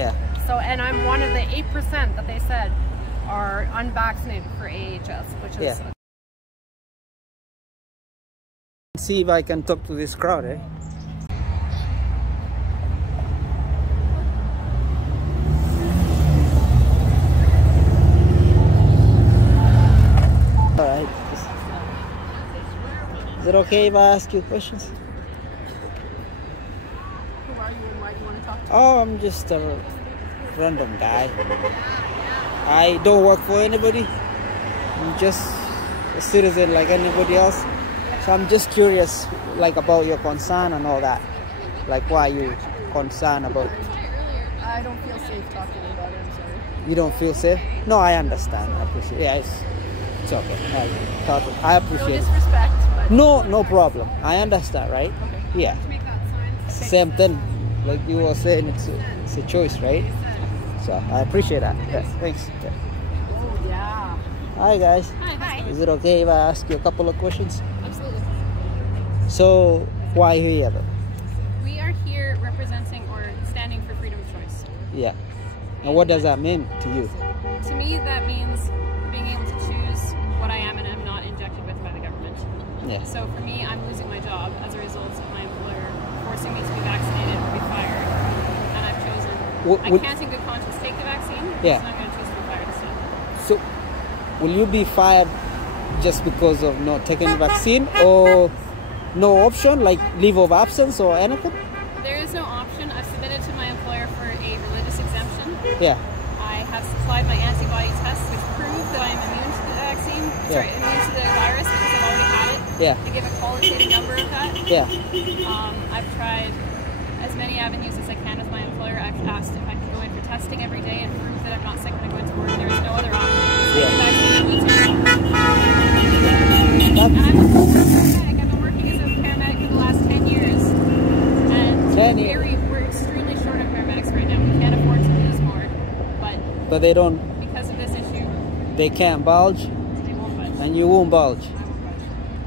Yeah. So, and I'm one of the 8% that they said are unvaccinated for AHS, which is... Yeah. See if I can talk to this crowd, eh? Alright. Is it okay if I ask you questions? Who are you and why do you want to talk to? Oh, I'm just a random guy. I don't work for anybody. I'm just a citizen like anybody else. So I'm just curious, like, about your concern and all that. Like, why are you concerned about? I don't feel safe talking about it, I'm sorry. You don't feel safe? No, I understand. I appreciate it. Yeah, it's okay. I appreciate No it. disrespect, but... No problem. I understand, right? Okay. Yeah. It's the same thing. Like you were saying, it's a choice, right? So I appreciate that. Yeah, thanks. Yeah. Oh, yeah. Hi, guys. Hi. Is it okay if I ask you a couple of questions? Absolutely. So, why here then? We are here representing or standing for freedom of choice. Yeah. And what does that mean to you? To me, that means being able to choose what I am and am not injected with by the government. Yeah. So for me, I'm losing my job as a result of my employer forcing me to be vaccinated or be fired. And I've chosen, I can't in good conscience take the vaccine, Yeah. so I'm going to choose to be fired instead. So, will you be fired just because of not taking the vaccine, or no option, like leave of absence or anything? There is no option. I've submitted to my employer for a religious exemption. Yeah. I have supplied my antibody tests, which prove that I am immune to the vaccine. Sorry, immune to the virus because I've already had it. Yeah. To give a qualitative number of that. Yeah. I've tried as many avenues as I can with my employer. I've asked if I can go in for testing every day and prove that I'm not sick when I go into work. There is no other option. Yeah. The vaccine that we take. And I'm a paramedic. I've been working as a paramedic for the last 10 years. And 10 years. we're extremely short of paramedics right now. We can't afford to lose more. But they don't, Because of this issue, they can't bulge, they won't budge. and you won't bulge.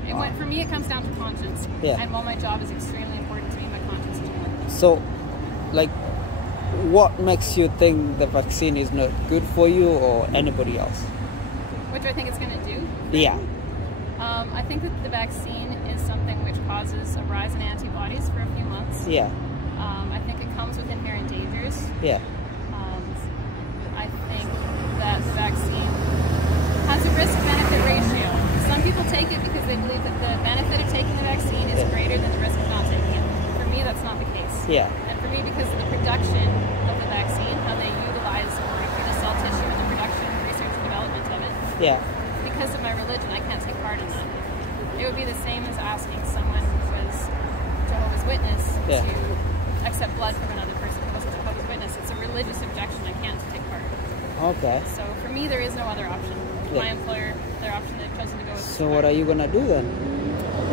I won't budge. For me, it comes down to conscience. Yeah. And while my job is extremely important to me, my conscience is more. So, like, what makes you think the vaccine is not good for you or anybody else? What do I think it's going to do? Yeah. I think that the vaccine is something which causes a rise in antibodies for a few months. Yeah. I think it comes with inherent dangers. Yeah. I think that the vaccine has a risk-benefit ratio. Some people take it because they believe that the benefit of taking the vaccine is greater than the risk of not taking it. For me, that's not the case. Yeah. And for me, because of the production of the vaccine, how they utilize the cell tissue and the production, research, and development of it, Yeah. because of my religion, I can't take part in that. It would be the same as asking someone who was Jehovah's Witness Yeah. to accept blood from another person who wasn't Jehovah's Witness. It's a religious objection. I can't take part. Okay. So for me, there is no other option. Yeah. My employer, their option, they've chosen to go with. So what are you gonna do then?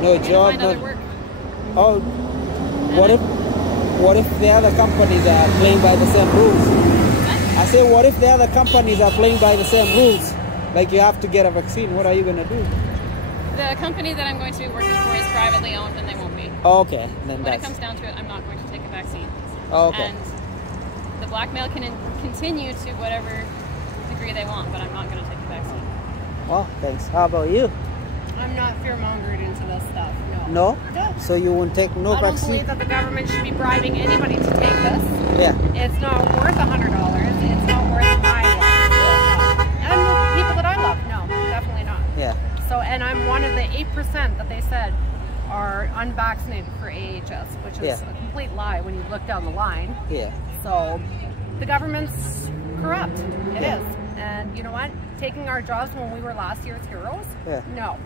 No I'm gonna job. find No. other work. Oh. What if the other companies are playing by the same rules? I say, what if the other companies are playing by the same rules? Like you have to get a vaccine. What are you gonna do? The company that I'm going to be working for is privately owned, and they won't be. Okay, then When it that's comes down to it, I'm not going to take a vaccine. okay. And the blackmail can continue to whatever degree they want, but I'm not going to take the vaccine. Well, thanks. How about you? I'm not fear-mongered into this stuff, no. No? No. So you won't take no I don't vaccine? believe that the government should be bribing anybody to take this. Yeah. It's not worth $100. It's not worth my life. And the people that I love, no, definitely not. Yeah. So, and I'm one of the 8% that they said are unvaccinated for AHS, which is a complete lie when you look down the line. Yeah. So, the government's corrupt. It is. And you know what? Taking our jobs when we were last year's heroes? Yeah. No.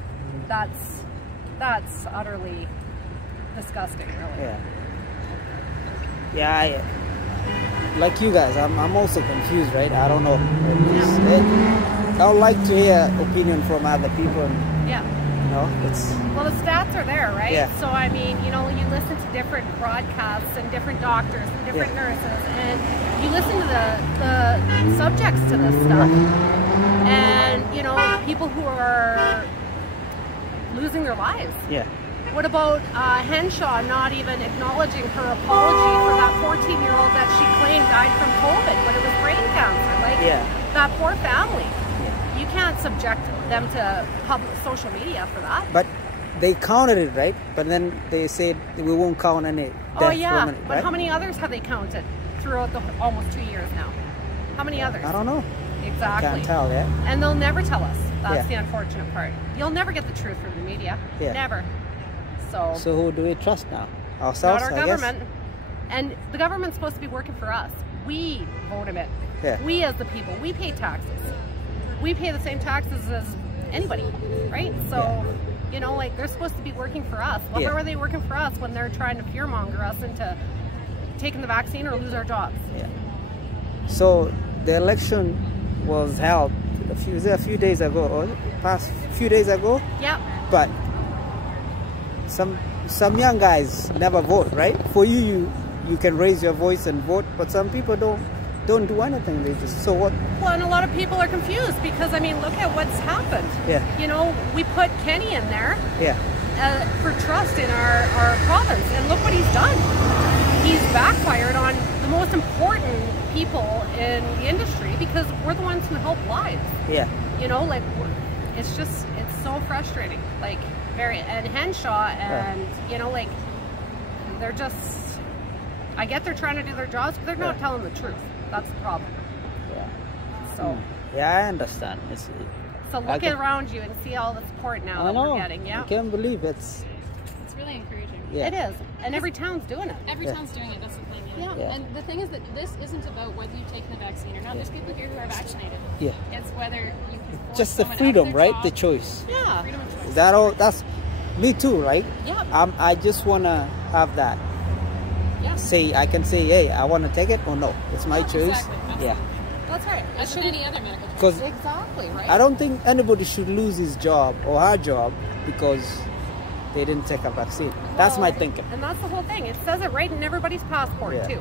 That's utterly disgusting, really. Yeah. Yeah, like you guys, I'm also confused, right? I don't know. I would like to hear opinion from other people. And, Yeah. you know, it's... Well, the stats are there, right? Yeah. So, I mean, you know, you listen to different broadcasts and different doctors and different nurses, and you listen to the subjects to this stuff. And, you know, people who are losing their lives. Yeah. What about Henshaw not even acknowledging her apology for that 14-year-old that she claimed died from COVID when it was brain cancer? Like, that poor family. You can't subject them to public social media for that. But they counted it, right? But then they said we won't count any death Oh yeah, from it, but right? how many others have they counted throughout the almost 2 years now? How many others? I don't know. Exactly. Can't tell, yeah. And they'll never tell us. That's the unfortunate part. You'll never get the truth from the media. Never. So who do we trust now? Ourselves, not our I government. guess? And the government's supposed to be working for us. We vote them in. We as the people, we pay taxes. We pay the same taxes as anybody, right? So, you know, like, they're supposed to be working for us. Well, how are they working for us when they're trying to fearmonger us into taking the vaccine or lose our jobs? So the election was held a few days ago, or past few days ago. But some young guys never vote, right? For you can raise your voice and vote, but some people don't do anything. They just, so what? Well, and a lot of people are confused because, I mean, look at what's happened. You know, we put Kenny in there for trust in our province, and look what he's done. He's backfired on the most important people in the industry because we're the ones who help lives. You know, like, it's so frustrating. Like, and Henshaw and, you know, like, they're just, I get they're trying to do their jobs, but they're not telling the truth. That's the problem. So. I understand. So look around you and see all the support now that we're getting. I can't believe it's really encouraging. It is. And every town's doing it. Every town's doing it, that's the thing. And the thing is that this isn't about whether you've taken the vaccine or not. There's people here who are vaccinated. It's whether you can force just the someone freedom, out of their right? job. The choice. Freedom of choice. Is that all? That's me too, right? I just want to have that. I can say, hey, I want to take it or no. It's my choice. Exactly. That's right. As with any other medical Because exactly, right? I don't think anybody should lose his job or her job because they didn't take a vaccine. That's my thinking. And that's the whole thing. It says it right in everybody's passport too.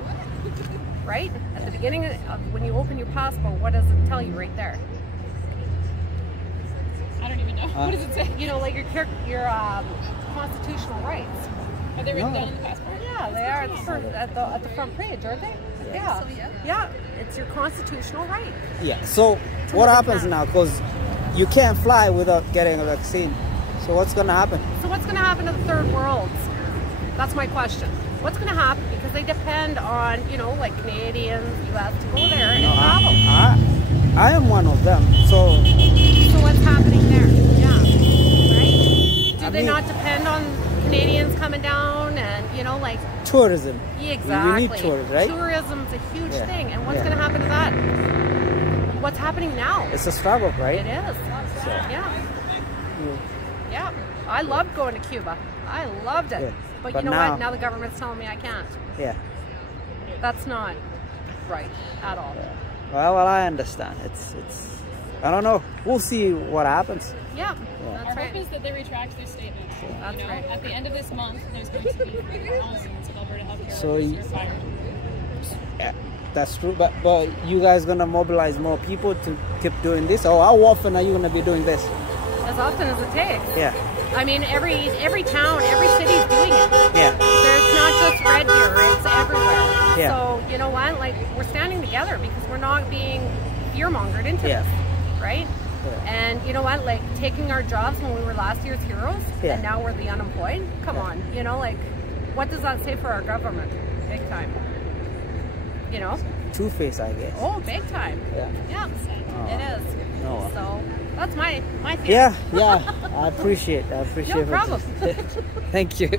Right? At the beginning, when you open your passport, what does it tell you right there? I don't even know. What does it say? You know, like your constitutional rights. Are they written down in the passport? Yeah, they are at the front page, aren't they? Yeah. It's your constitutional right. So what happens now? Because you can't fly without getting a vaccine. So what's going to happen? So what's going to happen to the third world? That's my question. What's going to happen? Because they depend on, you know, like Canadians, US to go there and travel. I am one of them. So what's happening there? Right? Do they not depend on Canadians coming down and, you know, like tourism? Exactly. We need tourism, right? Tourism's a huge thing. And what's going to happen to that? What's happening now? It's a struggle, right? It is. Yeah. I loved going to Cuba. I loved it. But you know what? Now the government's telling me I can't. That's not right at all. Well, I understand. It's I don't know. We'll see what happens. That's Our hope is that they retract their statement. That's right. At the end of this month, there's going to be thousands of Alberta healthcare workers who are fired. That's true. But you guys gonna mobilize more people to keep doing this, or how often are you gonna be doing this? As often as it takes. I mean, every town, every city's doing it. There's not just Red Deer, it's everywhere. So, you know what? Like, we're standing together because we're not being fear-mongered into this, right? And you know what? Like, taking our jobs when we were last year's heroes, and now we're the unemployed? Come on. You know, like, what does that say for our government? Big time. You know? Two-faced, I guess. Oh, big time. It is. So, that's my theory. I appreciate it. No problem. Thank you.